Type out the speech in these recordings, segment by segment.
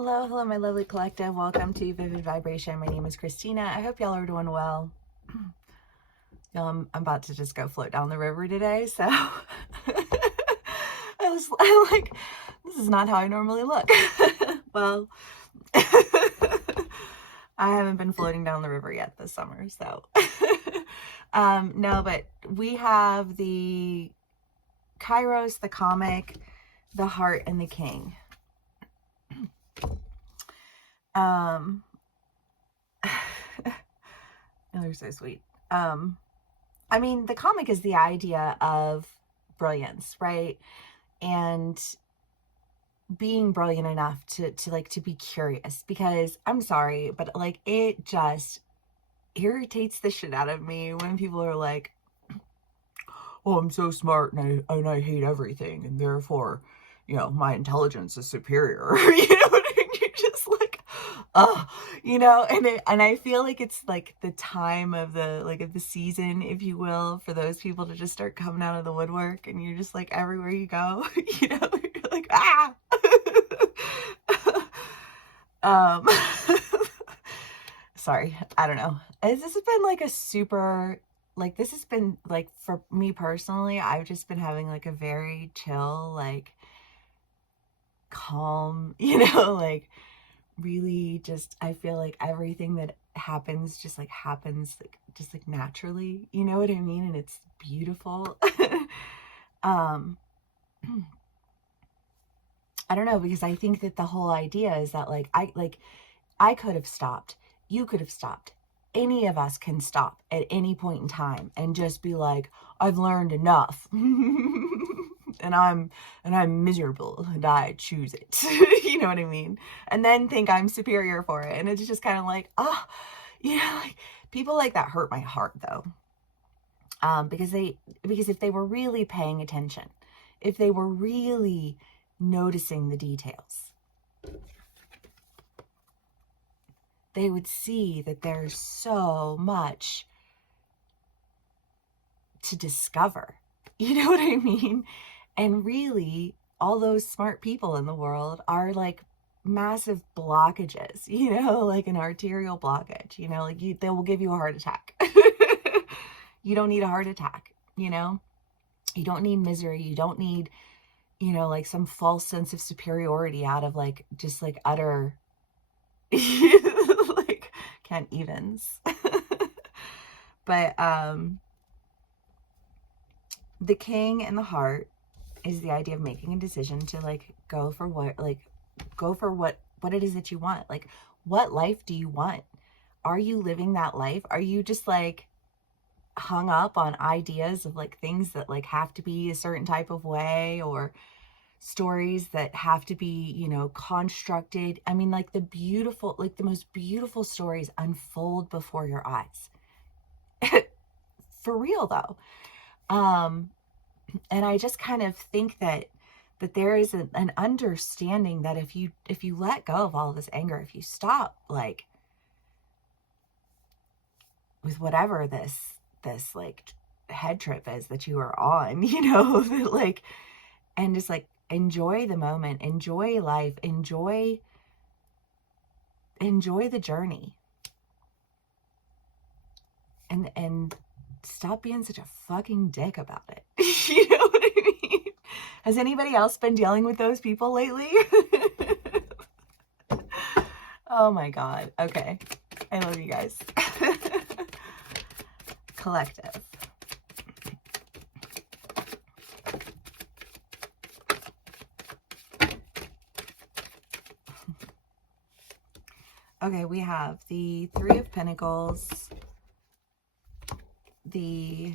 Hello, my lovely collective. Welcome to Vivid Vibration. My name is Christina. I hope y'all are doing well. Y'all, I'm about to just go float down the river today, so I'm like, this is not how I normally look. Well, I haven't been floating down the river yet this summer, so no, but we have the Kairos, the comic, the heart, and the king. They're so sweet. I mean, the comic is the idea of brilliance, right? And being brilliant enough to be curious, because I'm sorry, but like it just irritates the shit out of me when people are like, oh, I'm so smart and I hate everything, and therefore, my intelligence is superior. You know what I mean? You're just like, oh, and I feel like it's like the time of the season, if you will, for those people to just start coming out of the woodwork, and you're just like, everywhere you go, you're like, ah. Sorry, I don't know. This has been like a super, like, this has been like, for me personally, I've just been having like a very chill, like calm, like really just, I feel like everything that happens just like happens like just like naturally, you know what I mean? And it's beautiful. I don't know, because I think that the whole idea is that I could have stopped. You could have stopped. Any of us can stop at any point in time and just be like, I've learned enough. and I'm miserable and I choose it. You know what I mean? And then think I'm superior for it. And it's just kind of like, oh, like people like that hurt my heart though. Because if they were really paying attention, if they were really noticing the details, they would see that there's so much to discover. You know what I mean? And really, all those smart people in the world are like massive blockages, like an arterial blockage, they will give you a heart attack. You don't need a heart attack, you don't need misery. You don't need, like some false sense of superiority out of like, just like utter, like can't evens. But, the king and the heart is the idea of making a decision to like go for what it is that you want. Like, what life do you want? Are you living that life? Are you just like hung up on ideas of like things that like have to be a certain type of way, or stories that have to be, constructed? I mean, like the most beautiful stories unfold before your eyes. For real though. And I just kind of think that there is an understanding that if you let go of all this anger, if you stop like with whatever this like head trip is that you are on, like, and just like enjoy the moment, enjoy life, enjoy the journey, and stop being such a fucking dick about it. You know what I mean? Has anybody else been dealing with those people lately? Oh my God. Okay. I love you guys. Collective. Okay, we have the Three of Pentacles, the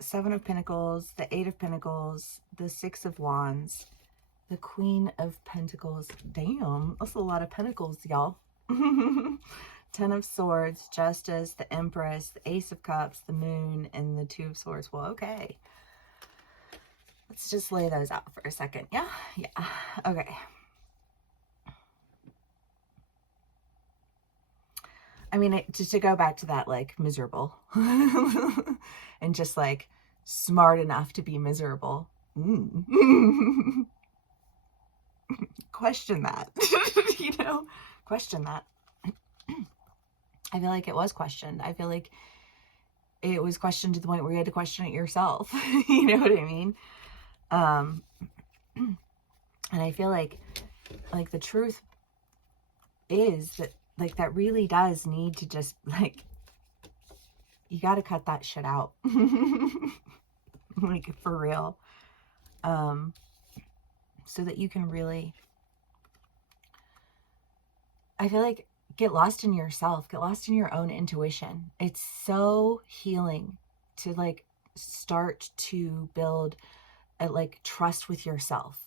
Seven of Pentacles, the Eight of Pentacles, the Six of Wands, the Queen of Pentacles. Damn, that's a lot of pentacles, y'all. 10 of Swords, Justice, the Empress, the Ace of Cups, the Moon, and the Two of Swords. Well, okay. Let's just lay those out for a second. Yeah? Yeah. Okay. I mean, just to go back to that, like, miserable. And just, like, smart enough to be miserable. question that. You know, question that. I feel like it was questioned. I feel like it was questioned to the point where you had to question it yourself. You know what I mean? And I feel like the truth is that, like, that really does need to just, like, you got to cut that shit out. Like, for real. So that you can really, I feel like, get lost in yourself, get lost in your own intuition. It's so healing to, like, start to build a, like, trust with yourself.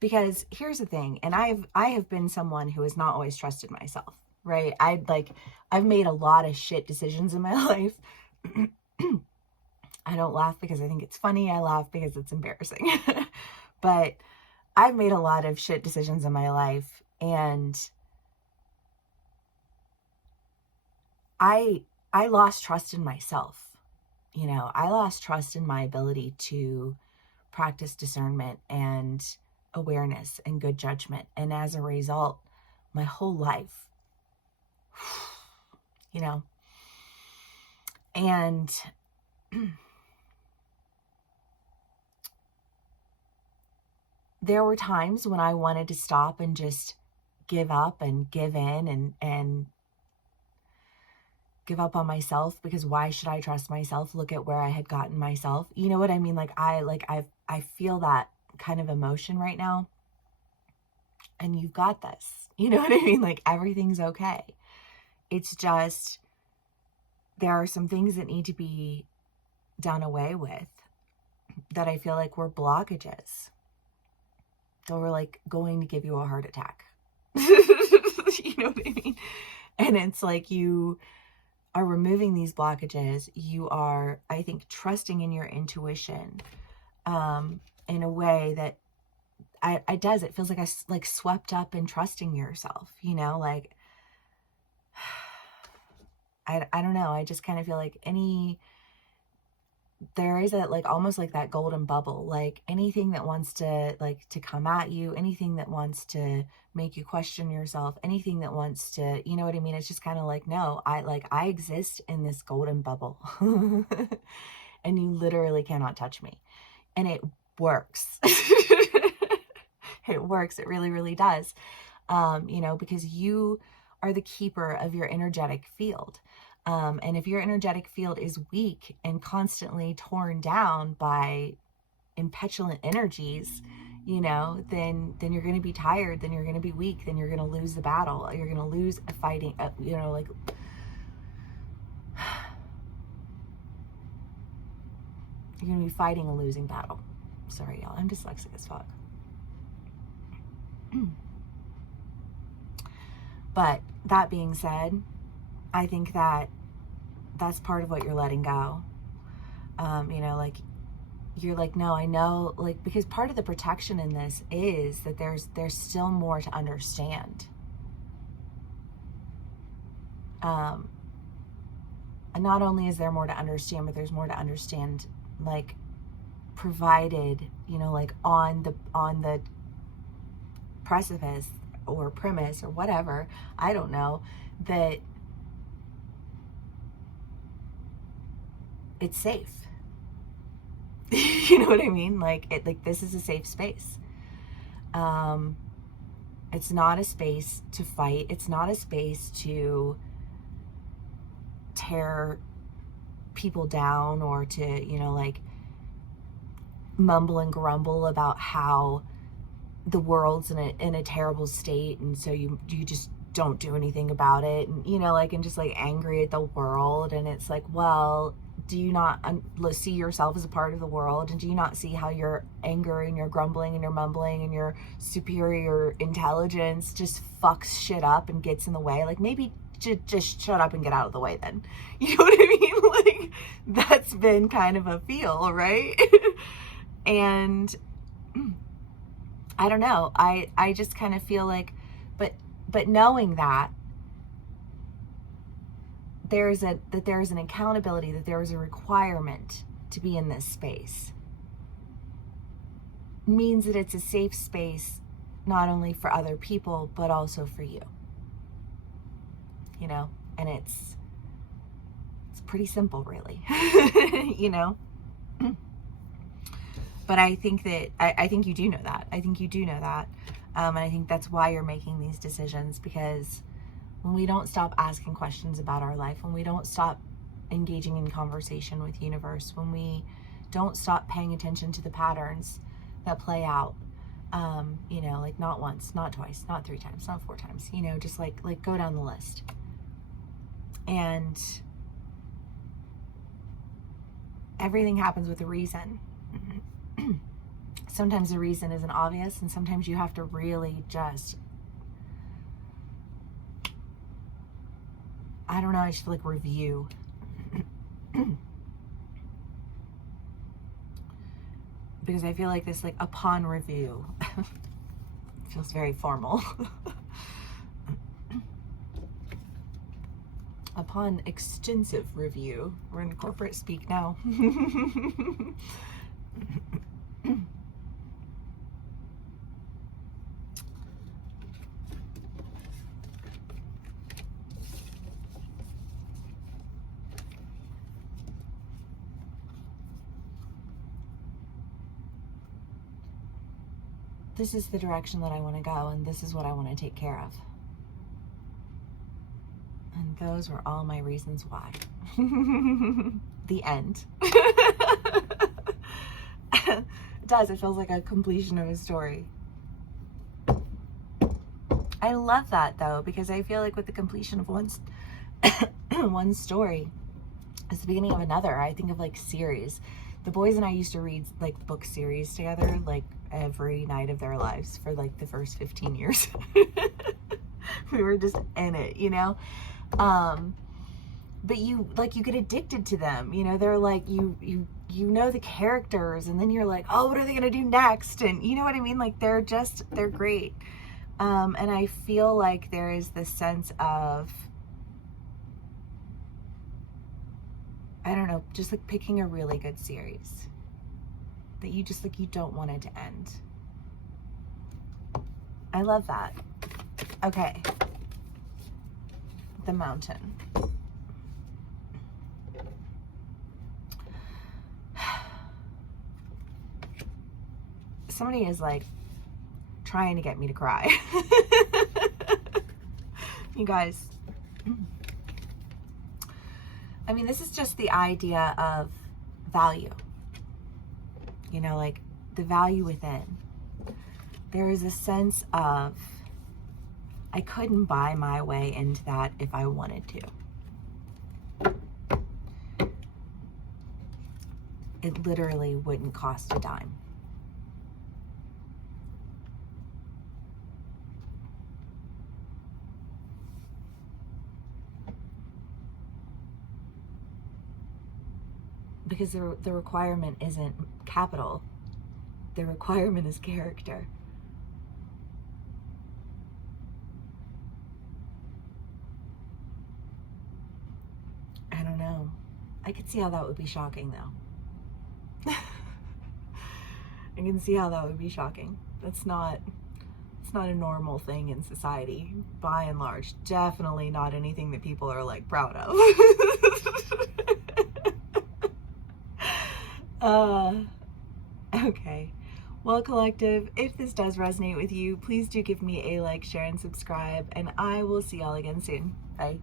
Because here's the thing, and I have been someone who has not always trusted myself, right? I've made a lot of shit decisions in my life. I don't laugh because I think it's funny. I laugh because it's embarrassing. But I've made a lot of shit decisions in my life, and I lost trust in myself. You know, I lost trust in my ability to practice discernment and awareness and good judgment. And as a result, my whole life, you know, and there were times when I wanted to stop and just give up and give in and give up on myself, because why should I trust myself? Look at where I had gotten myself. You know what I mean? Like, I feel that kind of emotion right now, and you've got this. You know what I mean? Like, everything's okay. It's just, there are some things that need to be done away with that I feel like were blockages. So we're like going to give you a heart attack. You know what I mean? And it's like, you are removing these blockages. You are, I think, trusting in your intuition in a way that it feels like I like swept up in trusting yourself, you know, like, I don't know. I just kind of feel like there is a, like, almost like that golden bubble, like anything that wants to, like, to come at you, anything that wants to make you question yourself, anything that wants to, you know what I mean? It's just kind of like, no, I exist in this golden bubble. And you literally cannot touch me. And it works. It works. It really, really does. You know, because you are the keeper of your energetic field. And if your energetic field is weak and constantly torn down by impetulant energies, you know, then you're going to be tired, then you're going to be weak, then you're going to lose the battle. You're going to lose a fighting, you know, like, you're going to be fighting a losing battle. Sorry, y'all. I'm dyslexic as fuck. But that being said, I think that that's part of what you're letting go. You know, like, you're like, no, I know, like, because part of the protection in this is that there's still more to understand. And not only is there more to understand, but there's more to understand, like, provided, you know, like, on the precipice or premise or whatever, I don't know, that it's safe. You know what I mean? Like, this is a safe space. It's not a space to fight. It's not a space to tear people down or to, you know, like, mumble and grumble about how the world's in a terrible state, and so you just don't do anything about it, and, you know, like, and just, like, angry at the world. And it's like, well, do you not see yourself as a part of the world? And do you not see how your anger and your grumbling and your mumbling and your superior intelligence just fucks shit up and gets in the way? Like, maybe just shut up and get out of the way then. You know what I mean? Like, that's been kind of a feel, right? And I don't know. I just kind of feel like, but knowing that there's an accountability, that there is a requirement to be in this space, means that it's a safe space not only for other people, but also for you. You know, and it's pretty simple, really. You know? But I think that, I think you do know that. I think you do know that. And I think that's why you're making these decisions, because when we don't stop asking questions about our life, when we don't stop engaging in conversation with universe, when we don't stop paying attention to the patterns that play out, you know, like not once, not twice, not 3 times, not 4 times, you know, just like go down the list. And everything happens with a reason. Sometimes the reason isn't obvious, and sometimes you have to really just, I don't know, I just feel like review. Because I feel like this, like, upon review, feels very formal. Upon extensive review, we're in corporate speak now. This is the direction that I want to go, and this is what I want to take care of. And those were all my reasons why. The end. It does. It feels like a completion of a story. I love that, though, because I feel like with the completion of one story, it's the beginning of another. I think of like series. The boys and I used to read like book series together, like every night of their lives for like the first 15 years. We were just in it, you know? But you get addicted to them, you know? They're like, you know the characters, and then you're like, oh, what are they gonna do next? And you know what I mean? Like, they're great. And I feel like there is this sense of, I don't know, just like picking a really good series that you just like, you don't want it to end. I love that. Okay. The Mountain. Somebody is like trying to get me to cry. You guys. I mean, this is just the idea of value. You know, like the value within. There is a sense of, I couldn't buy my way into that if I wanted to. It literally wouldn't cost a dime. Because the requirement isn't capital. The requirement is character. I don't know. I could see how that would be shocking, though. I can see how that would be shocking. It's not a normal thing in society, by and large. Definitely not anything that people are like proud of. Okay. Well, collective, if this does resonate with you, please do give me a like, share, and subscribe, and I will see y'all again soon. Bye.